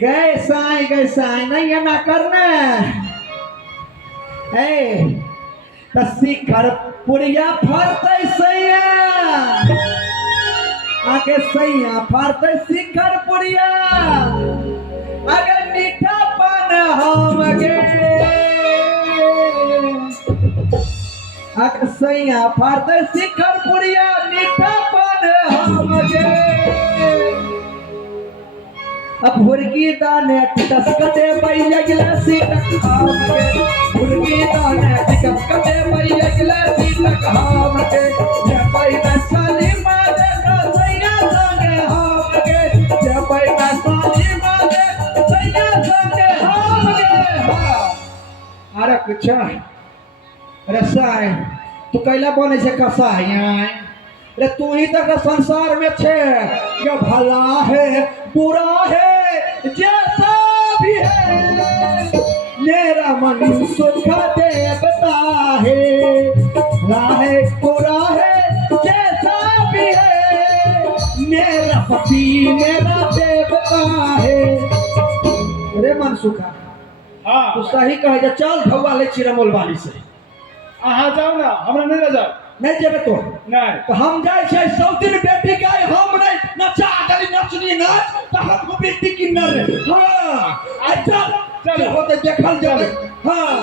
गए साई नहीं है ना करना शिखर पुरिया फरते सैया आगे सैया फरते शिखर पुरिया आगे मीठा पान हम गे आगे सैया फरते शिखर पुरिया मीठा पान हम गे अब भुर्गी दाने टसकते भैया गिलासी टकामके भुर्गी दाने टसकते भैया गिलासी टकामके जे पैना साली मादे सैया संगे हमके जे पैना साली मादे सैया संगे हमके अरे कुछ रसाय तू कैला बने से कसाय रे तू ही तक संसार में छे ये भला है बुरा है जैसा भी है मेरा मन सुख देवता है राहे बुरा है जैसा भी है मेरा पति मेरा देवता है रे मन सुखा हाँ तू सही कहे जा चल भगवा ले चिरमोल वाली से अहाँ जाओ ना हमरा नहीं ले जाओ नहीं जेबे तो नहीं तो हम जाए छे सौतीन बेटी के हम नहीं नचा गली नचनी नाच तो हम बेटी की नर हां अच्छा चल होते देखल जाए हां